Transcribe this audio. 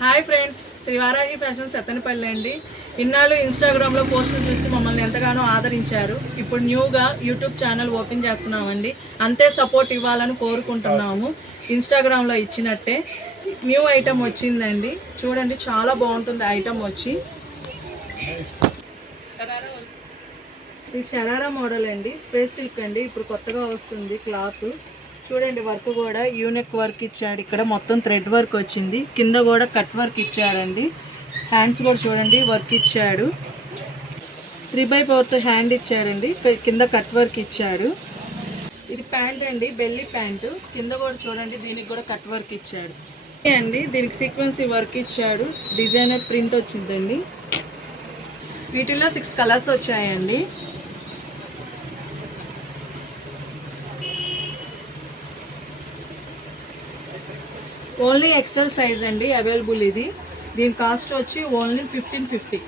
Hi friends, Shri Varahi fashion Sattenapalli అండి. ఇన్నాళ్ళు ఇన్స్టాగ్రామ్లో పోస్టులు చూసి మమ్మల్ని ఎంతగానో ఆదరించారు. ఇప్పుడు న్యూగా యూట్యూబ్ ఛానల్ ఓపెన్ చేస్తున్నామండి. అంతే సపోర్ట్ ఇవ్వాలని కోరుకుంటున్నాము. ఇన్స్టాగ్రామ్లో ఇచ్చినట్టే న్యూ ఐటమ్ వచ్చిందండి. చూడండి, చాలా బాగుంటుంది ఐటమ్ వచ్చి. ఇది షరారా మోడల్ అండి, స్పేస్ సిల్క్ అండి. ఇప్పుడు కొత్తగా వస్తుంది క్లాత్. చూడండి, వర్క్ కూడా యూనిక్ వర్క్ ఇచ్చాడు. ఇక్కడ మొత్తం థ్రెడ్ వర్క్ వచ్చింది, కింద కూడా కట్ వర్క్ ఇచ్చాడండి. హ్యాండ్స్ కూడా చూడండి వర్క్ ఇచ్చాడు. 3/4 హ్యాండ్ ఇచ్చాడండి, కింద కట్ వర్క్ ఇచ్చాడు. ఇది ప్యాంట్ అండి, బెల్లీ ప్యాంటు. కింద కూడా చూడండి, దీనికి కూడా కట్ వర్క్ ఇచ్చాడు అండి. దీనికి సీక్వెన్సీ వర్క్ ఇచ్చాడు, డిజైనర్ ప్రింట్ వచ్చిందండి. వీటిలో 6 కలర్స్ వచ్చాయండి. ఓన్లీ ఎక్సెల్ సైజ్ అండి అవైలబుల్. ఇది దీని కాస్ట్ వచ్చి ఓన్లీ 1550.